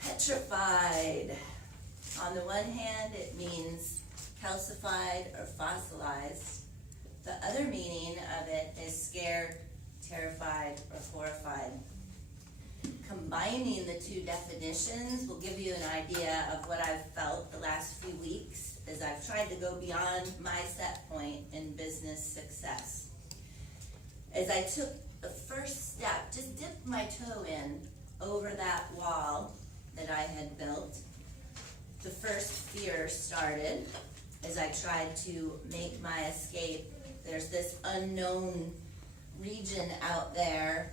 Petrified. On the one hand, it means calcified or fossilized. The other meaning of it is scared, terrified, or horrified. Combining the two definitions will give you an idea of what I've felt the last few weeks as I've tried to go beyond my set point in business success. As I took the first step, just dipped my toe in over that wall that I had built, the first fear started as I tried to make my escape. There's this unknown region out there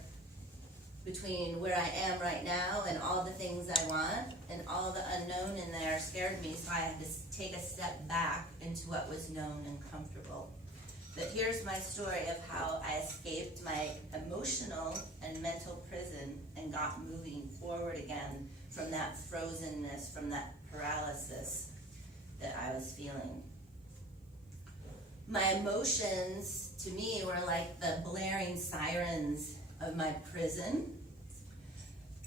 between where I am right now and all the things I want, and all the unknown in there scared me, so I had to take a step back into what was known and comfortable. But here's my story of how I escaped my emotional and mental prison and got moving forward again from that frozenness, from that paralysis that I was feeling. My emotions, to me, were like the blaring sirens of my prison.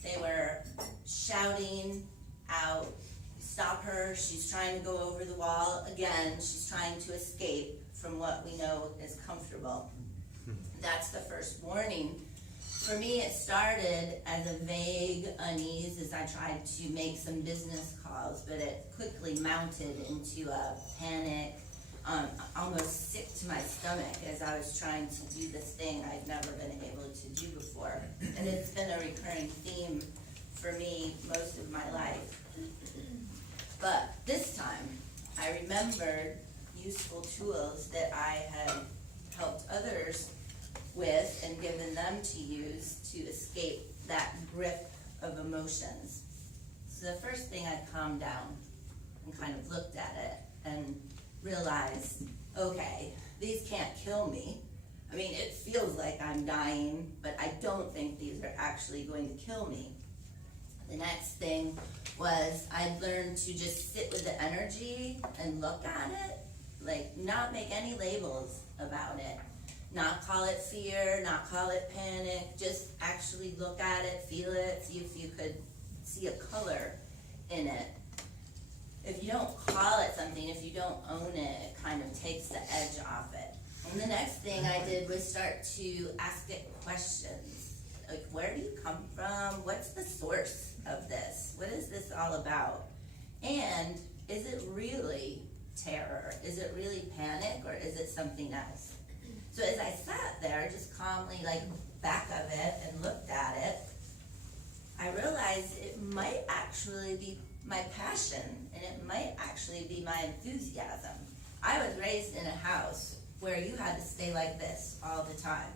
They were shouting out, "Stop her, she's trying to go over the wall again, she's trying to escape from what we know is comfortable." That's the first warning. For me, it started as a vague unease as I tried to make some business calls, but it quickly mounted into a panic, almost sick to my stomach as I was trying to do this thing I'd never been able to do before. And it's been a recurring theme for me most of my life. But this time, I remembered useful tools that I had helped others with and given them to use to escape that grip of emotions. So the first thing, I calmed down and kind of looked at it and realized, okay, these can't kill me. I mean, it feels like I'm dying, but I don't think these are actually going to kill me. The next thing was I learned to just sit with the energy and look at it, like not make any labels about it. Not call it fear, not call it panic, just actually look at it, feel it, see if you could see a color in it. If you don't call it something, if you don't own it, it kind of takes the edge off it. And the next thing I did was start to ask it questions. Like, where do you come from? What's the source of this? What is this all about? And is it really terror? Is it really panic, or is it something else? So as I sat there, just calmly, like back of it and looked at it, I realized it might actually be my passion, and it might actually be my enthusiasm. I was raised in a house where you had to stay like this all the time.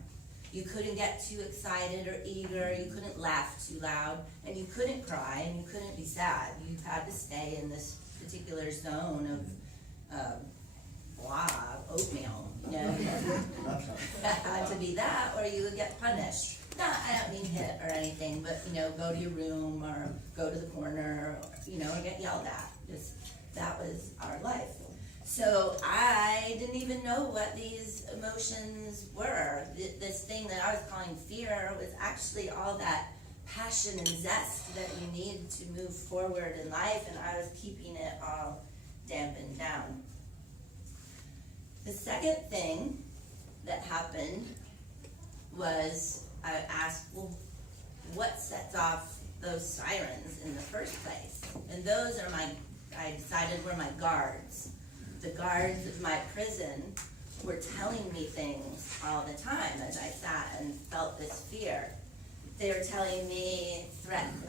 You couldn't get too excited or eager, you couldn't laugh too loud, and you couldn't cry, and you couldn't be sad. You had to stay in this particular zone of oatmeal, you know. It had to be that, or you would get punished. No, I don't mean hit or anything, but, you know, go to your room or go to the corner, or, you know, or get yelled at. Just, that was our life. So I didn't even know what these emotions were. This thing that I was calling fear was actually all that passion and zest that you need to move forward in life, and I was keeping it all dampened down. The second thing that happened was I asked, well, what sets off those sirens in the first place? And those are I decided were my guards. The guards of my prison were telling me things all the time as I sat and felt this fear. They were telling me,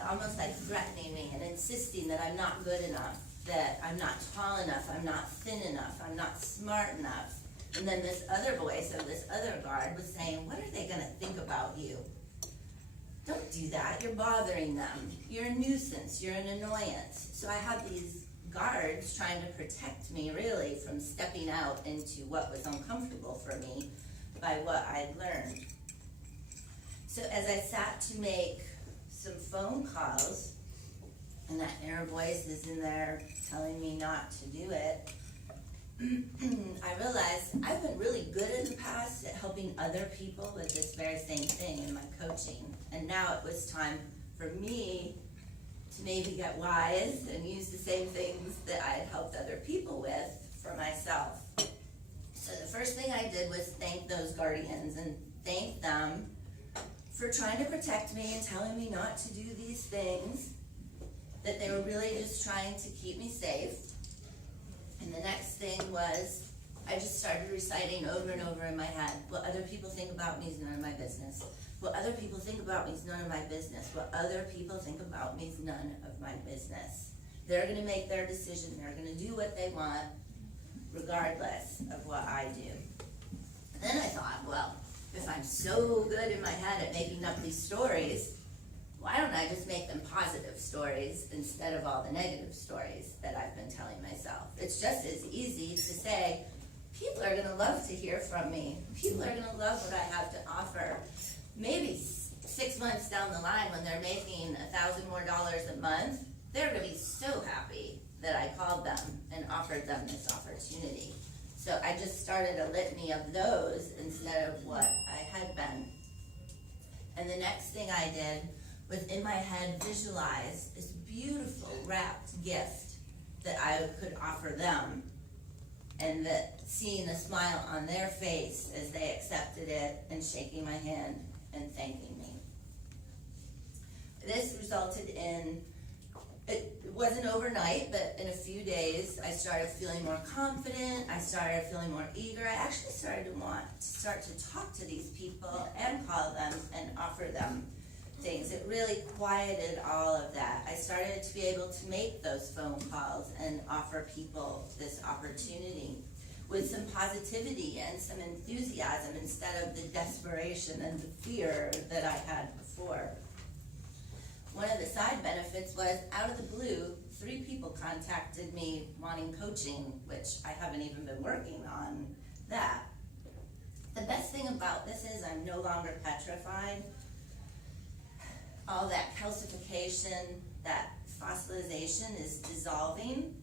almost like threatening me and insisting that I'm not good enough, that I'm not tall enough, I'm not thin enough, I'm not smart enough. And then this other voice of this other guard was saying, what are they gonna think about you? Don't do that, you're bothering them. You're a nuisance, you're an annoyance. So I had these guards trying to protect me really from stepping out into what was uncomfortable for me by what I'd learned. So as I sat to make some phone calls, and that inner voice is in there telling me not to do it, I realized I've been really good in the past at helping other people with this very same thing in my coaching. And now it was time for me to maybe get wise and use the same things that I had helped other people with for myself. So the first thing I did was thank those guardians and thank them for trying to protect me and telling me not to do these things, that they were really just trying to keep me safe. And the next thing was, I just started reciting over and over in my head, what other people think about me is none of my business. What other people think about me is none of my business. What other people think about me is none of my business. They're gonna make their decision. They're gonna do what they want, regardless of what I do. And then I thought, well, if I'm so good in my head at making up these stories, why don't I just make them positive stories instead of all the negative stories that I've been telling myself? It's just as easy to say, people are gonna love to hear from me. People are gonna love what I have to offer. Maybe 6 months down the line when they're making $1,000 more a month, they're gonna be so happy that I called them and offered them this opportunity. So I just started a litany of those instead of what I had been. And the next thing I did was in my head visualize this beautiful wrapped gift that I could offer them, and that seeing a smile on their face as they accepted it and shaking my hand and thanking me. This resulted in, it wasn't overnight, but in a few days I started feeling more confident, I started feeling more eager. I actually started to want to start to talk to these people and call them and offer them things. It really quieted all of that. I started to be able to make those phone calls and offer people this opportunity with some positivity and some enthusiasm instead of the desperation and the fear that I had before. One of the side benefits was, out of the blue, 3 people contacted me wanting coaching, which I haven't even been working on that. The best thing about this is I'm no longer petrified. All that calcification, that fossilization is dissolving,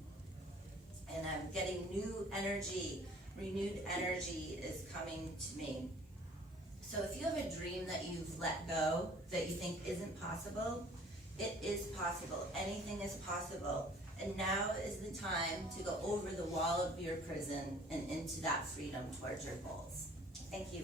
and I'm getting new energy, renewed energy is coming to me. So if you have a dream that you've let go, that you think isn't possible, it is possible. Anything is possible. And now is the time to go over the wall of your prison and into that freedom towards your goals. Thank you.